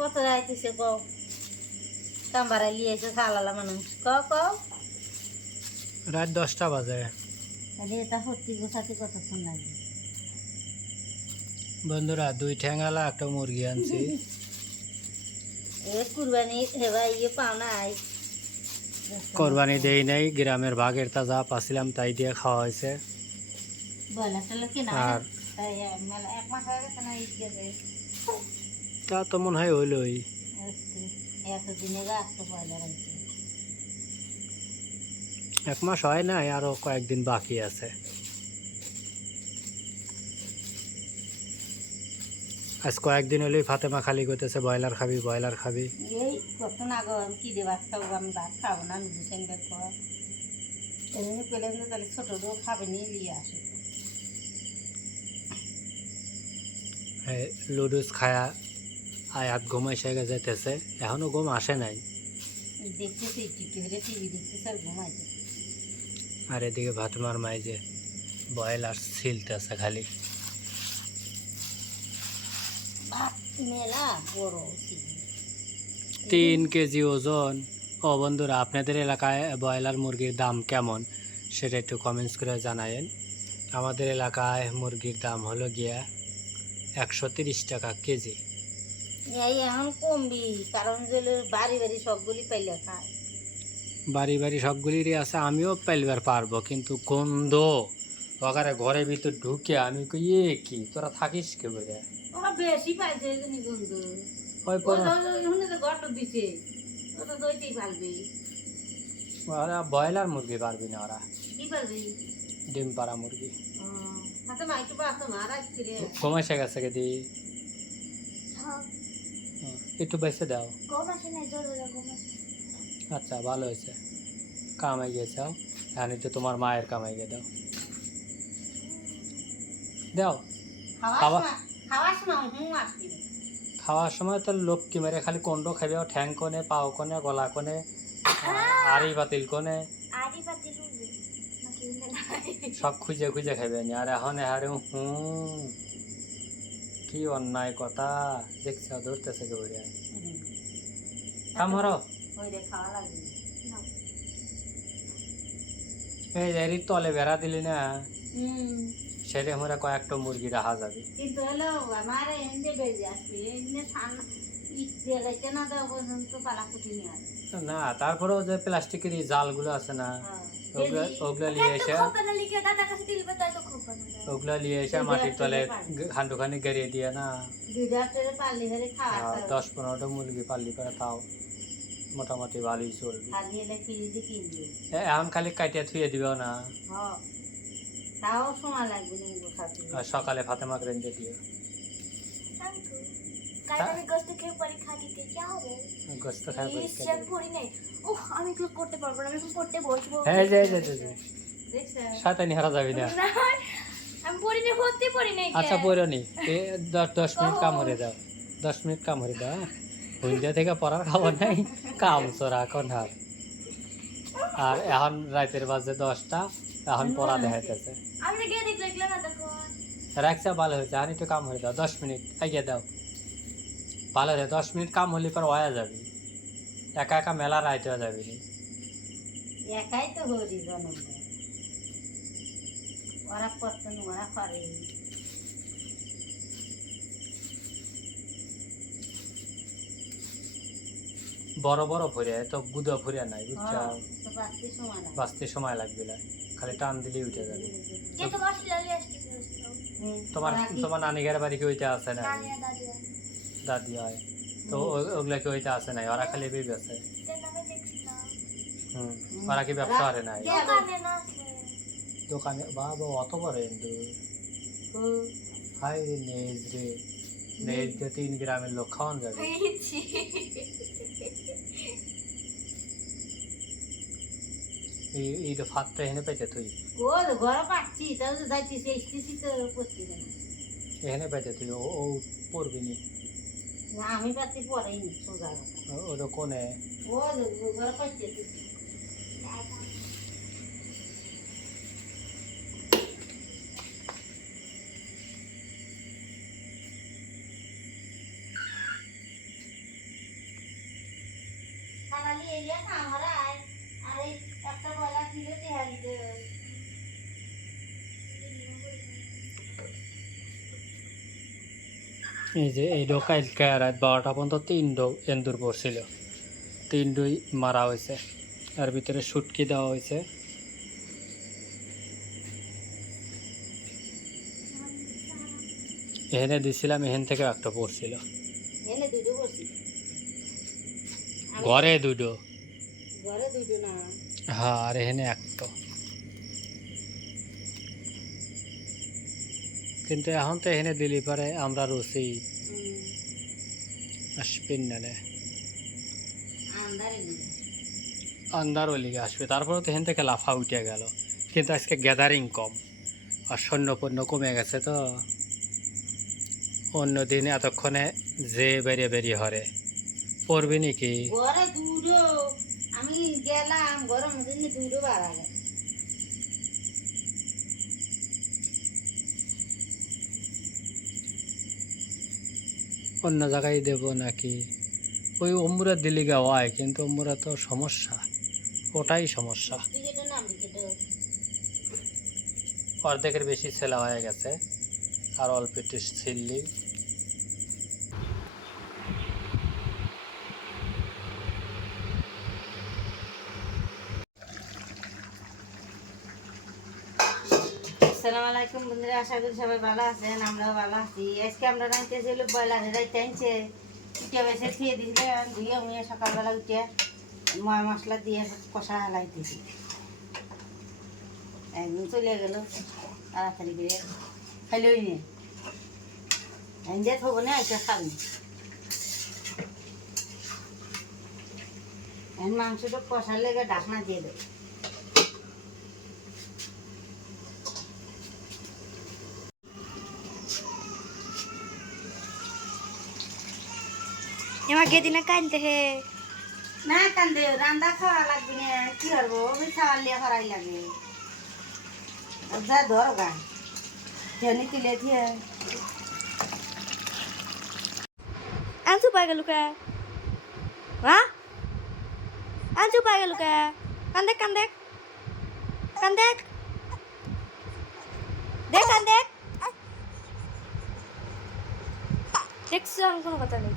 কত রাইতেছে কও কাম্বারা লিয়ে এসে খালালা মানুষ কও কও রাত দশটা বাজে তাহলে এটা সত্যি গোছাতে কতক্ষণ লাগবে বন্ধুরা দুই ঠ্যাঙ্গালা একটা মুরগি আনছি এ কুরবানি হেবা ইয়ে পাও নাই কোরবানি দেই নাই গ্রামের ভাগের তাজা পাছিলাম তাই দিয়ে খাওয়া হয়েছে আর এক মাস হয়ে গেছে না ঈদ গেছে তা তো মনে হয় হইলই। এক মাস হয় নাই আরও কয়েকদিন বাকি আছে। আজ কয়েকদিন হলেই ফাতেমা খালি করতেছে ব্রয়লার খাবি ব্রয়লার খাবি। এই কত না গো আমি কি দিয়ে ভাত খাব আমি ভাত খাব না আমি দুসেন বের কর এমনি পেলেন তো তাহলে ছোটোটাও খাবে নিয়ে নিয়ে আসে। লুডুস খায়া আয়াত ঘুমাই সেগে যেতেছে এখনও ঘুম আসে নাই। আর এদিকে ফাতেমার মাই যে ব্রয়লার ছিলতেছে খালি। তিন কেজি ওজন। ও বন্ধুরা আপনাদের এলাকায় ব্রয়লার মুরগির দাম কেমন? সেটা একটু কমেন্টস করে জানায়েন। আমাদের এলাকায় মুরগির দাম হলো গিয়া একশো তিরিশ টাকা কেজি। এই এখন কমবি কারণ যে বাড়ি বাড়ি সবগুলি পাইলে খায়। বাড়ি বাড়ি সবগুলিরই আছে আমিও পাইলবার পারব কিন্তু গন্ধ ওখানে ঘরের ভিতর ঢুকে আমি কই এ কি তোরা থাকিস কে বলে ওরা বেশি পাইছে গন্ধ। ওই পর- তো শুনে তো গট দিছে ও তো দইতেই পারবে। ওরা ব্রয়লার মুরগি পারবি না ওরা। কি পারবে? ডিম পাড়া মুরগি। হাতে মাইকে মারা গেছে কে দি একটু বেছে দাও। আচ্ছা ভালো হয়েছে। কামাই গেছে এখন একটু তোমার মায়ের কামাই গিয়ে দাও। দাও। খাওয়ার খাওয়া- সময় খাওয়ার সময় তো লক্ষ্মী মেরে খালি কন্ড খাবে ঠ্যাং কোনে পাও কোনে গলা কোনে আড়ি পাতিল কোনে সব খুঁজে খুঁজে খাবে আর এখন হারে হুম কি অন্যায় কথা? দেখছ ধরতেছে কে বলে কামর ওই রে খাওয়া এই এরই তলে বেড়া দিলি না? সেটা আমরা কয়েকটা মুরগি রাখা যাবে। কিন্তু হলো আমার এনে বেজে আসবে। রেখে না তারপরেও যে প্লাস্টিকের এই জালগুলো আছে না হ্যাঁ। ওগুলা ওগুলা নিয়ে এসে ওগুলা নিয়ে এসে মাটির তলে খান্ডুখানি গেড়িয়ে দিয়ে না দশ পনেরোটা মুরগি পাল্লি করে তাও মোটামুটি ভালোই চলবে এখন খালি কাটিয়ে থুয়ে দিবেও না তাও সময় লাগবে সকালে রেঞ্জে দিও গোস্ত খাই পরীক্ষা দিও। আমি এগুলো করতে পারব না আমি এখন পড়তে বসবো। এই যে এই যে, এই যে, দেখছে শয়তানি হারা যাবি না। না, আমি পড়ি না ভর্তি পড়ি নাই আচ্ছা পড়ো নি। দশ দশ মিনিট কাম দাও দশ মিনিট কাম দাও সন্ধ্যা থেকে পড়ার খবর নাই। কাম চোরা এখন হার আর এখন রাতের বাজে দশটা এখন পড়া দেখাইতেছে। রাখছে ভালো হয়েছে এখন একটু কাম হয়ে দাও দশ মিনিট এগিয়ে দাও। ভালো হয়েছে দশ মিনিট কাম হলে পর ওয়া যাবি। একা একা মেলা রাইতে যাবি নি। একাই তো হরি জনম ওরা করতেন ওরা করে। বড় বড় ফুরিয়া তো গুদা ফুরিয়া নাই বুঝছ? বাঁচতে সময় লাগবে না। খালি টান দিলেই উঠে যাবে। তোমার তোমার নানিঘের বাড়ি কি ওইটা আছে না? দাদি হয় তো ও- ওগুলা কি ওইটা আছে নাই ওরা খালি বেবি আছে তেন আমি দেখছিলাম হুম ওরা কি ব্যবসা করে নাই কে- দোকানে না আছে দোকানে বাবা অত বড় হিন্দু ও, হাই রে নেজ রে নেজ দিয়ে তিন গ্রামের লোক খাওয়ান যাবে পেয়েছি এই এইটা ফাতটা এখানে পেতে তুই ও ঘরে পাচ্ছি তাও তো যাইতেছি এসতেছি তো পড়ছি না এখানে পেতে তুই ও ও পড়বি নি ना आम्ही पाती पोरं येईन तुझा ओलो कोण आहे हो बरं पाहिजे खाली एरिया सांगणार आहे अरे डॉक्टर बोला किलो ते हरित এই যে এই কালকে রাত বারোটা পর্যন্ত তিন ডো এন্দুর পড়ছিল। তিন ডুই মারা হয়েছে এর ভিতরে সুটকি দেওয়া হয়েছে এখানে দিছিলাম এখান থেকে একটা পড়ছিল। ঘরে দুটো ঘরে দুটো না। হ্যাঁ আর এখানে একটা। কিন্তু এখন তো এখানে দিলি পরে আমরা রসি আসবেন না। আন্দার ওই লিগে আসবে। তারপরে তো এখান থেকে লাফা উঠে গেল। কিন্তু আজকে গ্যাদারিং কম। আর সৈন্যপণ্য কমে গেছে তো। অন্য দিন এতক্ষণে যে বেরিয়ে বেরিয়ে হরে। পড়বি নাকি? গেলাম, গরম দিনে বাড়া গেছে অন্য জায়গায় দেব নাকি? ওই অম্বুরা দিলি গাওয়ায় কিন্তু অম্বুরা তো সমস্যা। ওটাই সমস্যা। অর্ধেকের বেশি ছেলা হয়ে গেছে, আর অল্প একটু ছিললি। আসসালামু আলাইকুম বন্ধুরা, আশা করি সবাই ভালো আছেন, আমরাও ভালো আছি। আজকে আমরা ব্রয়লারের উঠে খেয়ে দিয়েছে ধুয়ে মুয়ে সকালবেলা উঠে ময় মশলা দিয়ে কষা একদিন চলে গেল, তাড়াতাড়ি করে খাইলই নে এনে থব না এটা খাবি। মাংসটা কষার লেগে ঢাকনা দিয়ে দেবো। এবার গেদি না কানতে হে। না কান্দে রান্না খাওয়া লাগবে না কি করব? ওই খাওয়ার লিয়ে করাই লাগে। যা ধর গা জনি তুলে দিয়ে আনসু পাই গেল কে? হ্যাঁ আনসু পাই গেল কে? কান্দে কান্দে কান্দে দেখ কান্দে দেখছি আমি কোনো কথা নেই